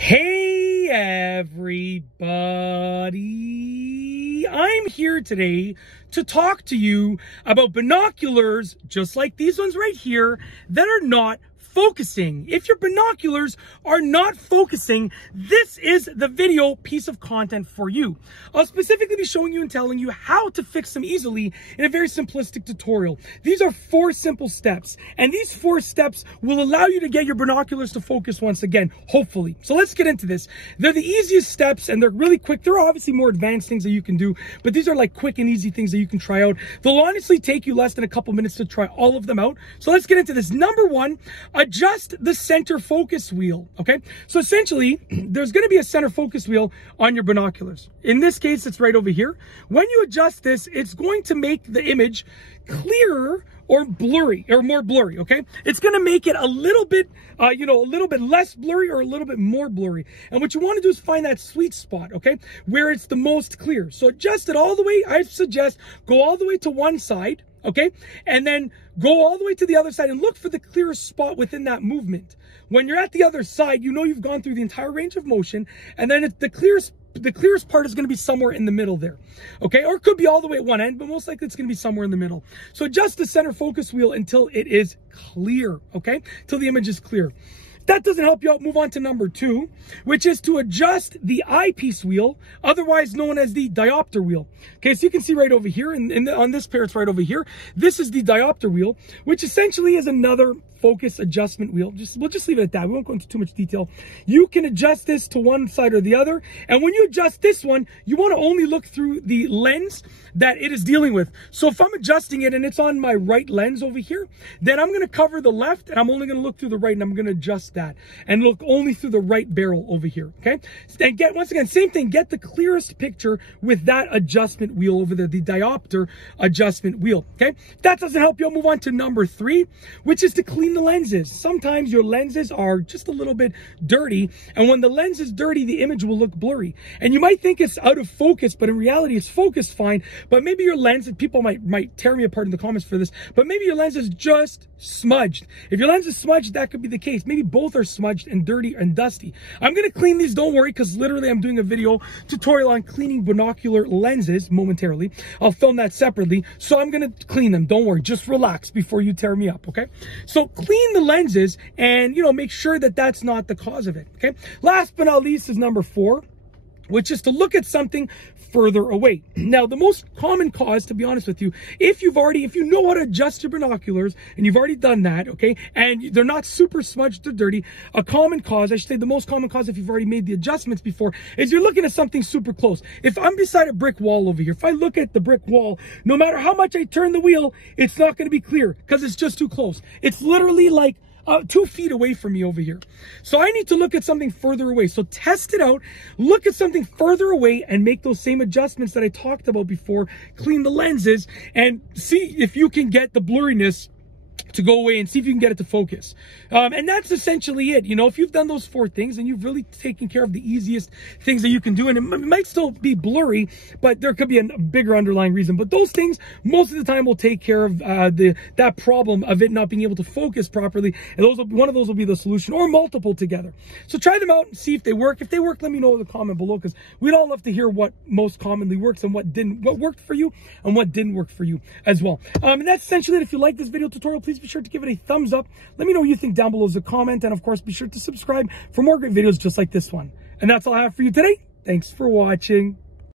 Hey everybody, I'm here today to talk to you about binoculars just like these ones right here that are not focusing. If your binoculars are not focusing, this is the video piece of content for you. I'll specifically be showing you and telling you how to fix them easily in a very simplistic tutorial. These are 4 simple steps, and these 4 steps will allow you to get your binoculars to focus once again, hopefully. So let's get into this. They're the easiest steps and they're really quick. There are obviously more advanced things that you can do, but these are like quick and easy things that you can try out. They'll honestly take you less than a couple minutes to try all of them out. So let's get into this. Number 1, adjust the center focus wheel, okay? So essentially, there's gonna be a center focus wheel on your binoculars. In this case, it's right over here. When you adjust this, it's going to make the image clearer or blurry, or more blurry, okay? It's gonna make it a little bit, a little bit less blurry or a little bit more blurry. And what you wanna do is find that sweet spot, okay? Where it's the most clear. So adjust it all the way. I suggest go all the way to one side, okay? And then go all the way to the other side and look for the clearest spot within that movement. When you're at the other side, you know you've gone through the entire range of motion, and then the clearest part is going to be somewhere in the middle there, okay? Or it could be all the way at one end, but most likely it's going to be somewhere in the middle. So adjust the center focus wheel until it is clear, okay? Till the image is clear. If that doesn't help you out, move on to number 2, which is to adjust the eyepiece wheel, otherwise known as the diopter wheel. Okay, so you can see right over here, on this pair, it's right over here. This is the diopter wheel, which essentially is another focus adjustment wheel. We'll just leave it at that. We won't go into too much detail. You can adjust this to one side or the other. And when you adjust this one, you want to only look through the lens that it is dealing with. So if I'm adjusting it and it's on my right lens over here, then I'm going to cover the left and I'm only going to look through the right, and I'm going to adjust that and look only through the right barrel over here. Okay. And once again, same thing, get the clearest picture with that adjustment wheel over there, the diopter adjustment wheel. Okay. If that doesn't help you, I'll move on to number 3, which is to clean the lenses. Sometimes your lenses are just a little bit dirty, and when the lens is dirty, the image will look blurry. And you might think it's out of focus, but in reality, it's focused fine. But maybe your lens, and people might tear me apart in the comments for this, but maybe your lens is just smudged. If your lens is smudged, that could be the case. Maybe both are smudged and dirty and dusty. I'm going to clean these, don't worry, because literally I'm doing a video tutorial on cleaning binocular lenses momentarily. I'll film that separately, so I'm going to clean them. Don't worry, just relax before you tear me up, okay? So clean the lenses and, make sure that that's not the cause of it, okay? Last but not least is number 4, which is to look at something further away. Now, the most common cause, to be honest with you, if you know how to adjust your binoculars and you've already done that, okay, and they're not super smudged or dirty, a common cause, I should say the most common cause if you've already made the adjustments before, is you're looking at something super close. If I'm beside a brick wall over here, if I look at the brick wall, no matter how much I turn the wheel, it's not going to be clear because it's just too close. It's literally like 2 feet away from me over here. So I need to look at something further away. So test it out, look at something further away and make those same adjustments that I talked about before, clean the lenses and see if you can get the blurriness to go away and see if you can get it to focus. And that's essentially it. If you've done those 4 things and you've really taken care of the easiest things that you can do, and it might still be blurry, but there could be a bigger underlying reason. But those things, most of the time, will take care of that problem of it not being able to focus properly. And one of those will be the solution, or multiple together. So try them out and see if they work. If they work, let me know in the comment below, because we'd all love to hear what most commonly works and what worked for you and what didn't work for you as well. And that's essentially it. If you like this video tutorial, please be sure to give it a thumbs up. Let me know what you think down below as a comment. And of course, be sure to subscribe for more great videos just like this one. And that's all I have for you today. Thanks for watching.